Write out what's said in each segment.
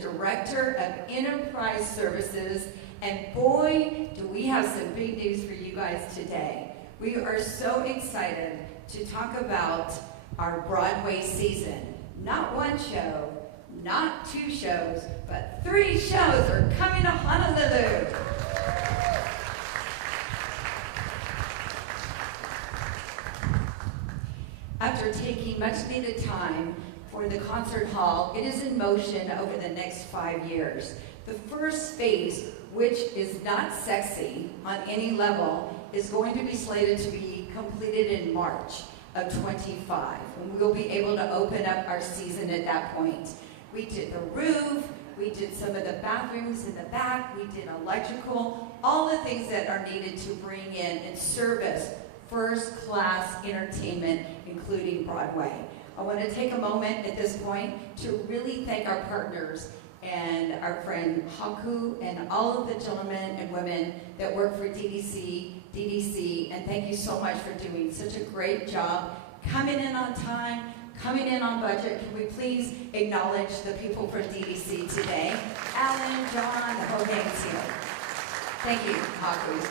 Director of Enterprise Services. And boy, do we have some big news for you guys today. We are so excited to talk about our Broadway season. Not one show, not two shows, but 3 shows are coming to Honolulu. After taking much needed time for the concert hall, it is in motion over the next 5 years. The first phase, which is not sexy on any level, is going to be slated to be completed in March of 25. And we'll be able to open up our season at that point. We did the roof, we did some of the bathrooms in the back, we did electrical, all the things that are needed to bring in and service first-class entertainment, including Broadway. I want to take a moment at this point to really thank our partners and our friend Haku and all of the gentlemen and women that work for DDC, and thank you so much for doing such a great job, coming in on time, coming in on budget. Can we please acknowledge the people from DDC today? Alan, John, the whole gang's here. Thank you, Haku.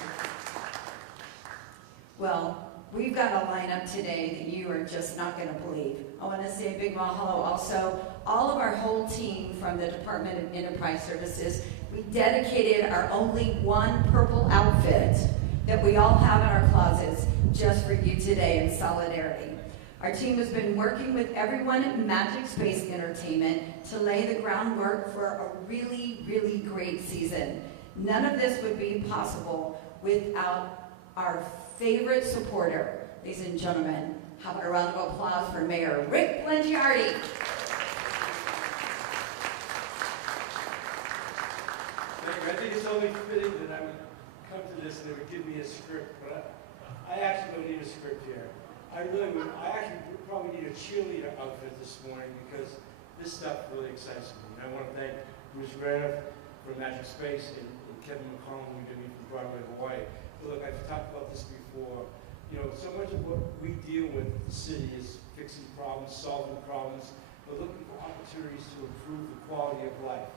Well, we've got a lineup today that you are just not going to believe. I want to say a big mahalo also. All of our whole team from the Department of Enterprise Services, we dedicated our only one purple outfit that we all have in our closets just for you today in solidarity. Our team has been working with everyone at Magic Space Entertainment to lay the groundwork for a really, really great season. None of this would be possible without our favorite supporter. Ladies and gentlemen, how about a round of applause for Mayor Rick Blangiardi. I think it's only fitting that I would come to this and they would give me a script, but I actually don't need a script here. I actually would probably need a cheerleader outfit this morning because this stuff really excites me. And I want to thank Bruce Graniff from Magic Space and Kevin McCollum, who did me from Broadway, Hawaii. Look, I've talked about this before. You know, so much of what we deal with in the city is fixing problems, solving problems, but looking for opportunities to improve the quality of life.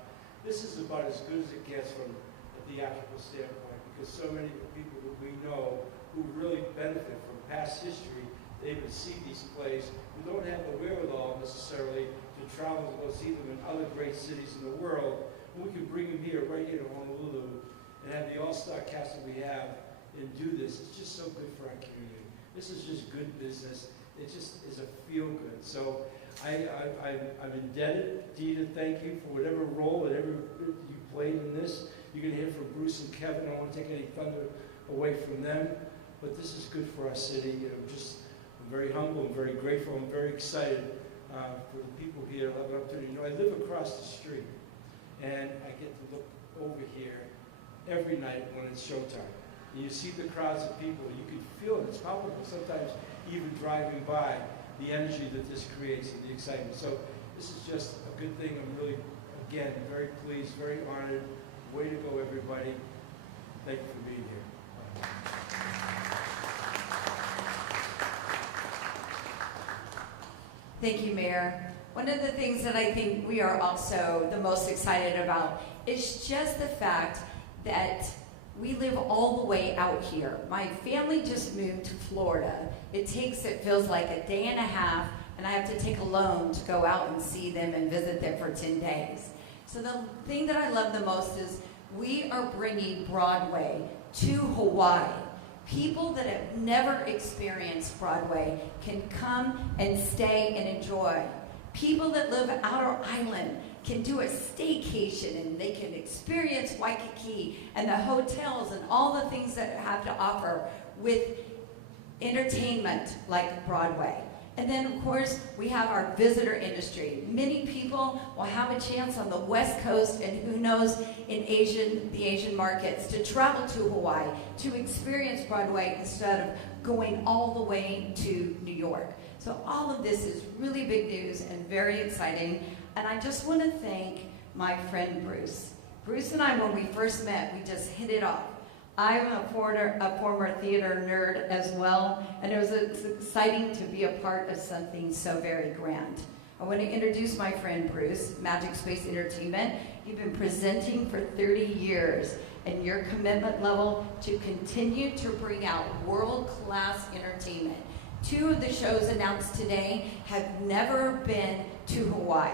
This is about as good as it gets from a theatrical standpoint, because so many of the people that we know who really benefit from past history, they even see these plays, who don't have the wherewithal necessarily to travel to go see them in other great cities in the world. And we can bring them here, right here to Honolulu, and have the all-star cast that we have and do this. It's just so good for our community. This is just good business. It just is a feel-good. So I'm indebted to you to thank you for whatever role, whatever you played in this. You're going to hear from Bruce and Kevin. I don't want to take any thunder away from them, but this is good for our city. I'm very humble. I'm very grateful. I'm very excited for the people here to have an opportunity. You know, I live across the street, and I get to look over here every night when it's showtime. And you see the crowds of people. You can feel it. It's palpable. Sometimes even driving by, the energy that this creates and the excitement. So this is just a good thing. I'm really, again, very pleased, very honored. Way to go, everybody. Thank you for being here. Thank you, Mayor. One of the things that I think we are also the most excited about is just the fact that we live all the way out here. My family just moved to Florida. It feels like a day and a half, and I have to take a loan to go out and see them and visit them for 10 days. So the thing that I love the most is we are bringing Broadway to Hawaii. People that have never experienced Broadway can come and stay and enjoy. People that live outer island can do a staycation and they can experience Waikiki and the hotels and all the things that have to offer with entertainment like Broadway. And then, of course, we have our visitor industry. Many people will have a chance on the West Coast and who knows in the Asian markets to travel to Hawaii to experience Broadway instead of going all the way to New York. So all of this is really big news and very exciting. And I just want to thank my friend Bruce. Bruce and I, when we first met, we just hit it off. I'm a former theater nerd as well, and it was exciting to be a part of something so very grand. I want to introduce my friend Bruce, Magic Space Entertainment. You've been presenting for 30 years, and your commitment level to continue to bring out world-class entertainment. 2 of the shows announced today have never been to Hawaii.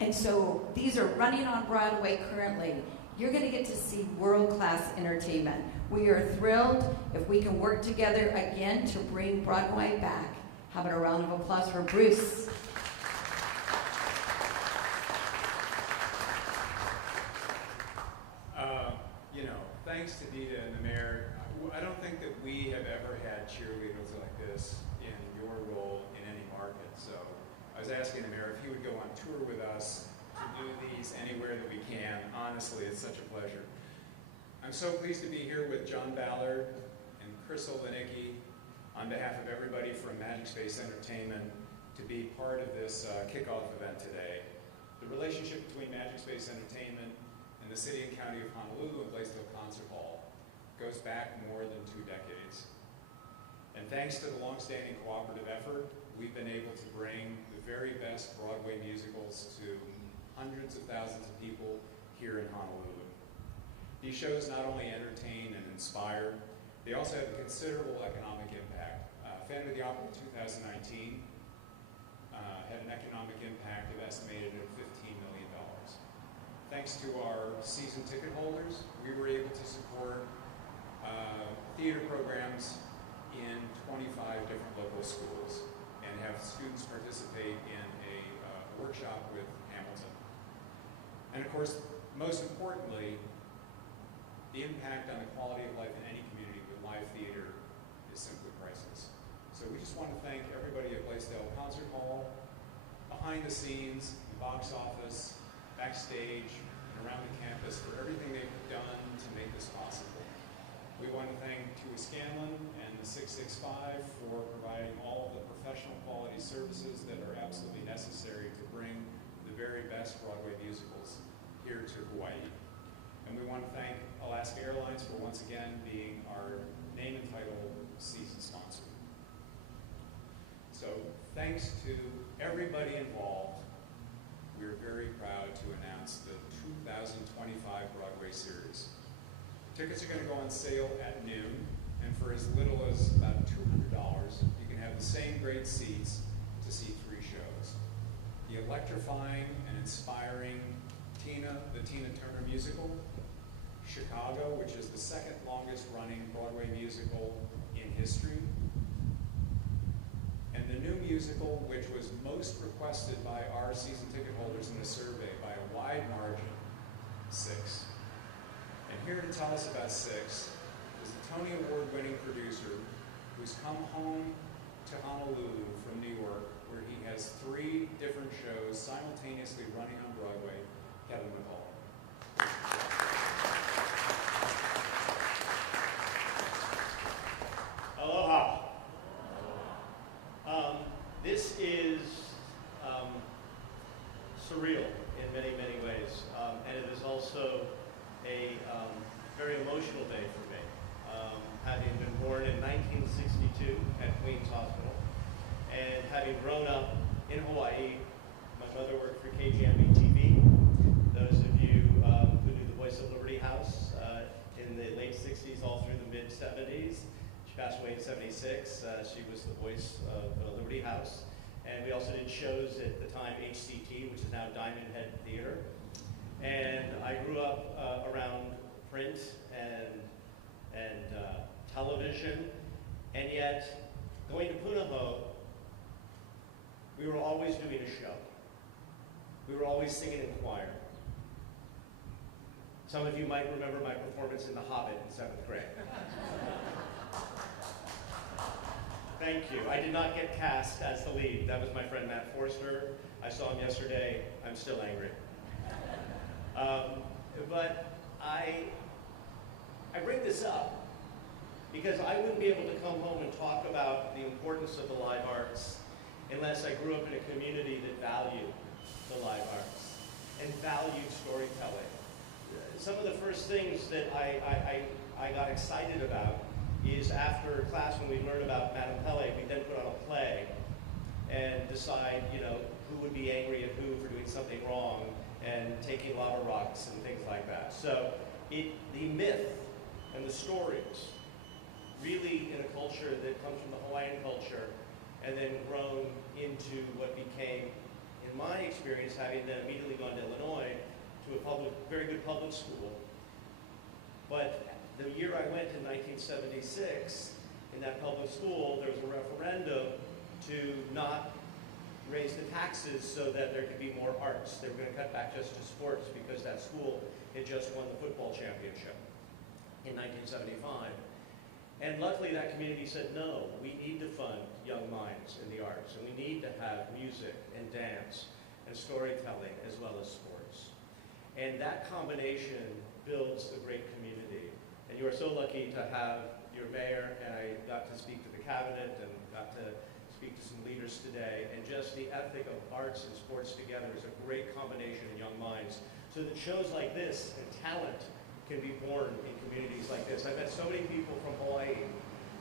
And so these are running on Broadway currently. You're going to get to see world-class entertainment. We are thrilled if we can work together again to bring Broadway back. How about a round of applause for Bruce? Thanks to Dita and the mayor. I don't think that we have ever had cheerleaders like this in your role in any market. So I was asking the mayor if he would go on tour with us to do these anywhere that we can. Honestly, it's such a pleasure. I'm so pleased to be here with John Ballard and Crystal Linicki on behalf of everybody from Magic Space Entertainment to be part of this kickoff event today. The relationship between Magic Space Entertainment and the City and County of Honolulu and Blaisdell Concert Hall goes back more than 2 decades. And thanks to the long-standing cooperative effort, we've been able to bring the very best Broadway musicals to hundreds of thousands of people here in Honolulu. These shows not only entertain and inspire, they also have a considerable economic impact. Phantom of the Opera 2019 had an economic impact of estimated at $15 million. Thanks to our season ticket holders, we were able to support theater programs in 25 different local schools and have students participate in a workshop with Hamilton. And of course, most importantly, the impact on the quality of life in any community with live theater is simply priceless. So we just want to thank everybody at Blaisdell Concert Hall, behind the scenes, the box office, backstage, and around the campus for everything they've done to make this possible. We want to thank Tui Scanlon and the 665 for providing all of the professional quality services that are absolutely necessary to bring the very best Broadway musicals here to Hawaii. And we want to thank Alaska Airlines for once again being our name and title season sponsor. So thanks to everybody involved, we're very proud to announce the 2025 Broadway series. Tickets are going to go on sale at noon, and for as little as about $200, you can have the same great seats to see 3 shows. The electrifying and inspiring the Tina Turner musical, Chicago, which is the 2nd longest running Broadway musical in history, and the new musical, which was most requested by our season ticket holders in a survey by a wide margin, 6. And here to tell us about 6 is the Tony Award-winning producer who's come home to Honolulu from New York, where he has 3 different shows simultaneously running on Broadway, Kevin McCall. Aloha. This is surreal in many, many ways, and it is also a very emotional day for me. Having been born in 1962 at Queens Hospital, and having grown up in Hawaii, my mother worked for KGMB TV. Those of you who knew the Voice of Liberty House in the late 60s all through the mid 70s. She passed away in 76. She was the voice of Liberty House. And we also did shows at the time, HCT, which is now Diamond Head Theater. And I grew up around print and television, and yet going to Punahou, we were always doing a show. We were always singing in choir. Some of you might remember my performance in The Hobbit in 7th grade. Thank you. I did not get cast as the lead. That was my friend Matt Forster. I saw him yesterday. I'm still angry. But I bring this up because I wouldn't be able to come home and talk about the importance of the live arts unless I grew up in a community that valued the live arts and valued storytelling. Some of the first things that I got excited about is after class when we learn about Madame Pele, we then put on a play and decide, who would be angry at who for doing something wrong and taking lava rocks and things like that. So the myth and the stories really in a culture that comes from the Hawaiian culture and then grown into what became, in my experience, having then immediately gone to Illinois to a very good public school. But the year I went in 1976, in that public school, there was a referendum to not raise the taxes so that there could be more arts. They were going to cut back just to sports because that school had just won the football championship in 1975. And luckily that community said, no, we need to fund young minds in the arts, and we need to have music and dance and storytelling as well as sports. And that combination builds a great community. And you are so lucky to have your mayor, and I got to speak to the cabinet and got to speak to some leaders today, and just the ethic of arts and sports together is a great combination in young minds. So that shows like this and talent can be born in communities like this. I've met so many people from Hawaii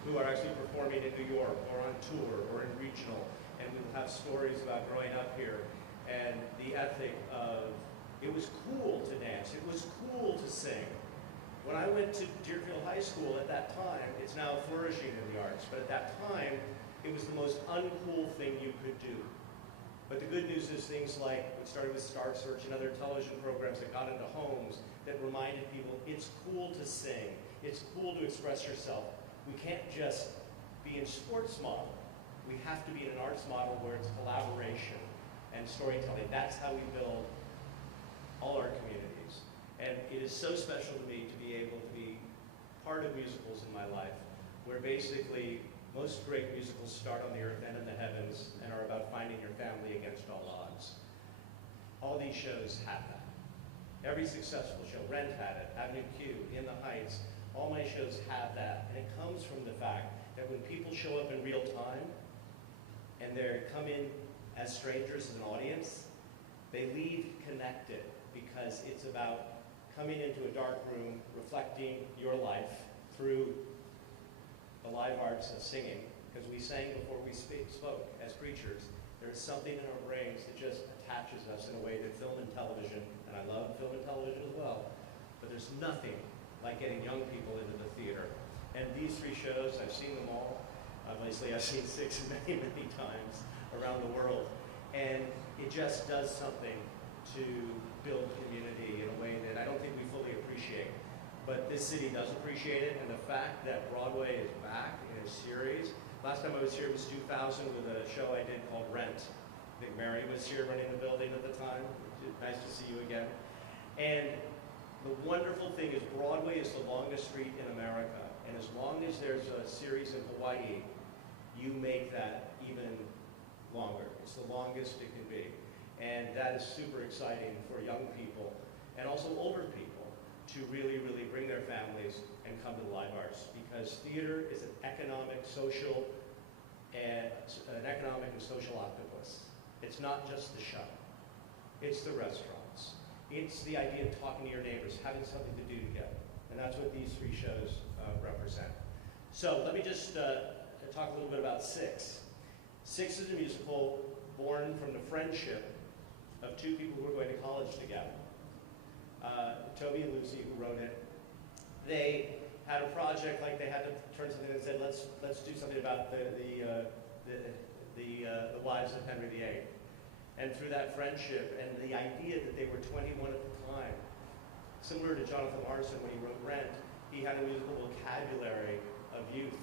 who are actually performing in New York or on tour or in regional, and we'll have stories about growing up here and the ethic of, it was cool to dance, it was cool to sing. When I went to Deerfield High School at that time, it's now flourishing in the arts, but at that time, it was the most uncool thing you could do. But the good news is things like, it started with Star Search and other television programs that got into homes that reminded people it's cool to sing, it's cool to express yourself. We can't just be in sports model. We have to be in an arts model where it's collaboration and storytelling. That's how we build all our communities. And it is so special to me to be able to be part of musicals in my life, where basically most great musicals start on the earth and in the heavens and are about finding your family against all odds. All these shows have that. Every successful show, Rent had it, Avenue Q, In the Heights, all my shows have that. And it comes from the fact that when people show up in real time and they come in as strangers as an audience, they leave connected because it's about coming into a dark room, reflecting your life through the live arts of singing, because we sang before we spoke as preachers. There is something in our brains that just attaches us in a way that film and television, and I love film and television as well, but there's nothing like getting young people into the theater. And these three shows, I've seen them all. Obviously, I've seen 6 many, many times around the world. And it just does something to build community in a way that I don't think we fully appreciate. But this city does appreciate it, and the fact that Broadway is back in a series. Last time I was here was 2000 with a show I did called Rent. I think Mary was here running the building at the time. Nice to see you again. And the wonderful thing is Broadway is the longest street in America, and as long as there's a series in Hawaii, you make that even longer. It's the longest it can be. And that is super exciting for young people and also older people to really, really bring their families and come to the live arts, because theater is an economic, social, and social octopus. It's not just the show. It's the restaurants. It's the idea of talking to your neighbors, having something to do together. And that's what these three shows represent. So let me just talk a little bit about Six. Six is a musical born from the friendship of two people who were going to college together. Toby and Lucy, who wrote it, they had a project, like they had to turn something and said, let's do something about the wives of Henry VIII. And through that friendship and the idea that they were 21 at the time, similar to Jonathan Larson when he wrote Rent, he had a musical vocabulary of youth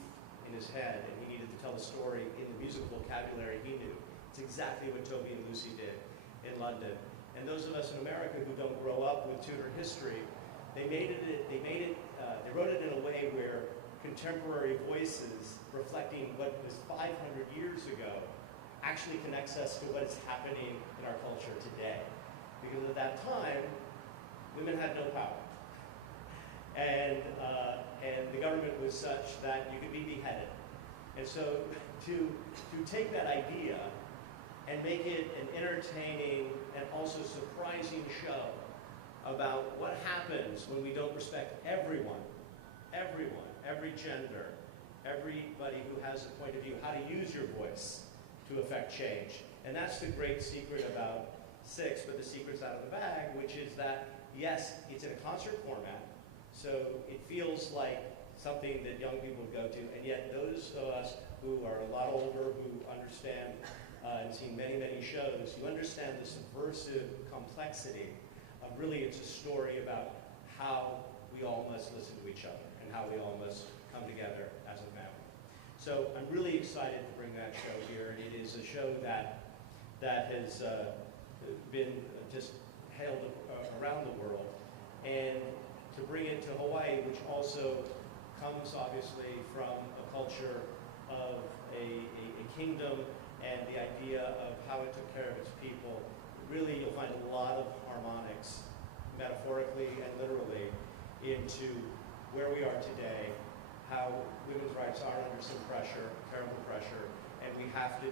in his head, and he needed to tell a story in the musical vocabulary he knew. It's exactly what Toby and Lucy did in London. And those of us in America who don't grow up with Tudor history, they wrote it in a way where contemporary voices reflecting what was 500 years ago actually connects us to what is happening in our culture today. Because at that time, women had no power. And the government was such that you could be beheaded. And so to take that idea and make it an entertaining and also surprising show about what happens when we don't respect everyone, every gender, everybody who has a point of view, how to use your voice to affect change. And that's the great secret about Six, but the secret's out of the bag, which is that, yes, it's in a concert format, so it feels like something that young people would go to, and yet those of us who are a lot older, who understand and seen many, many shows, you understand the subversive complexity of really it's a story about how we all must listen to each other and how we all must come together as a family. So I'm really excited to bring that show here. It is a show that has been just hailed around the world, and to bring it to Hawaii, which also comes obviously from a culture of a kingdom and the idea of how it took care of its people. Really, you'll find a lot of harmonics, metaphorically and literally, into where we are today, how women's rights are under some pressure, terrible pressure, and we have to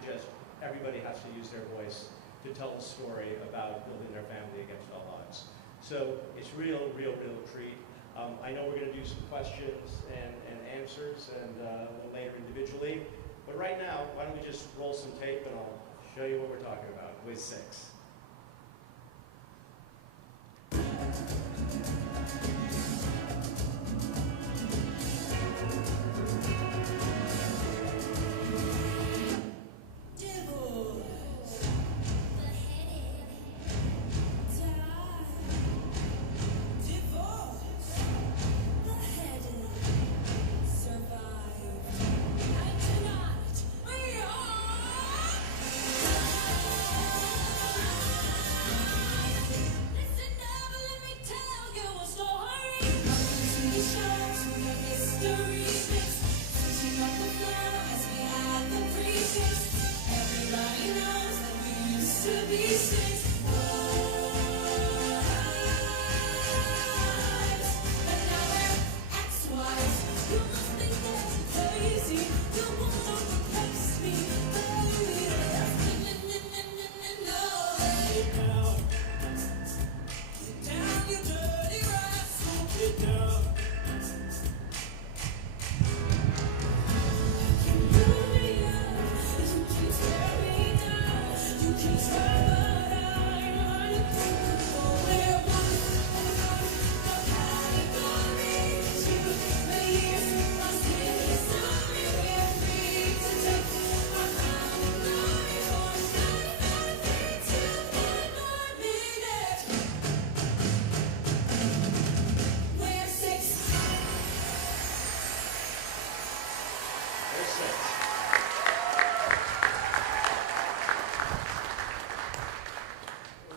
everybody has to use their voice to tell a story about building their family against all odds. So it's real treat. I know we're going to do some questions and answers and a little later individually, but right now, why don't we just roll some tape and I'll show you what we're talking about with Six.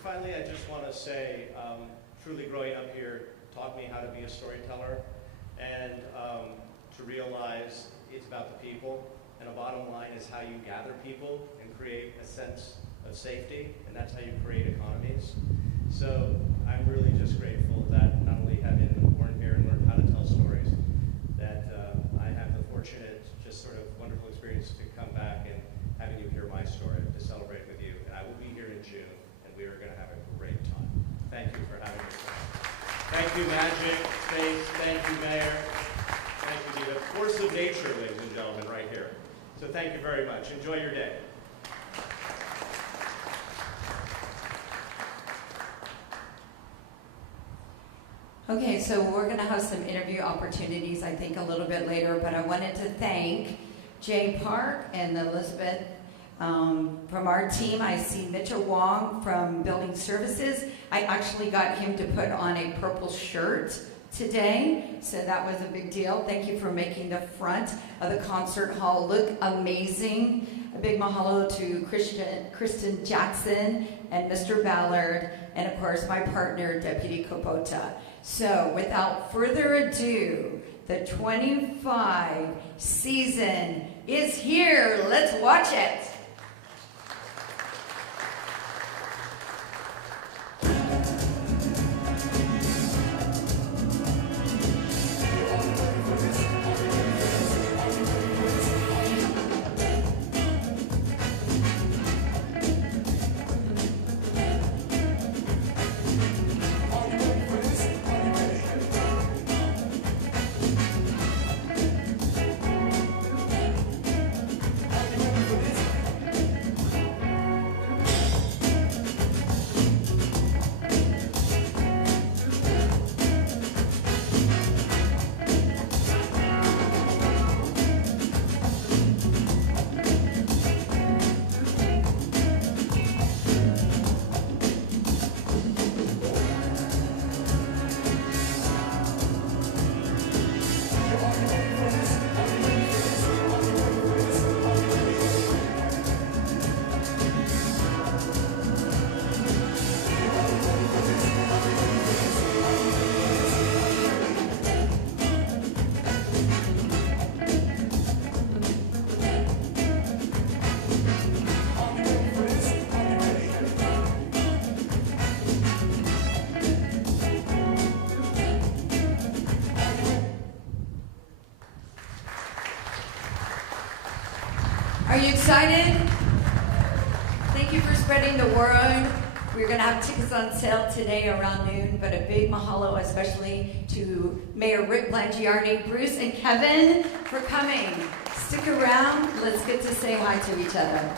Finally, I just want to say, truly growing up here taught me how to be a storyteller and to realize it's about the people, and a bottom line is how you gather people and create a sense of safety, and that's how you create economies. So I'm really just grateful that not only having been born here and learned how to tell stories, that I have the fortunate, just sort of wonderful experience to come back and having you hear my story, to celebrate with you. And I will be here in June, and we are going to have a great time. Thank you for having me. Thank you, Magic, Space. Thank you, Mayor. Thank you, Diva. Force of nature, ladies and gentlemen, right here. So thank you very much. Enjoy your day. Okay, so we're going to have some interview opportunities, I think, a little bit later, but I wanted to thank Jay Park and Elizabeth from our team. I see Mitchell Wong from Building Services. I actually got him to put on a purple shirt today, so that was a big deal. Thank you for making the front of the concert hall look amazing. A big mahalo to Kristen Jackson and Mr. Ballard, and of course my partner, Deputy Kopota. So without further ado, the 25 season is here. Let's watch it. you excited? Thank you for spreading the word. We're going to have tickets on sale today around noon, but a big mahalo especially to Mayor Rick Blangiardi, Bruce, and Kevin for coming. Stick around. Let's get to say hi to each other.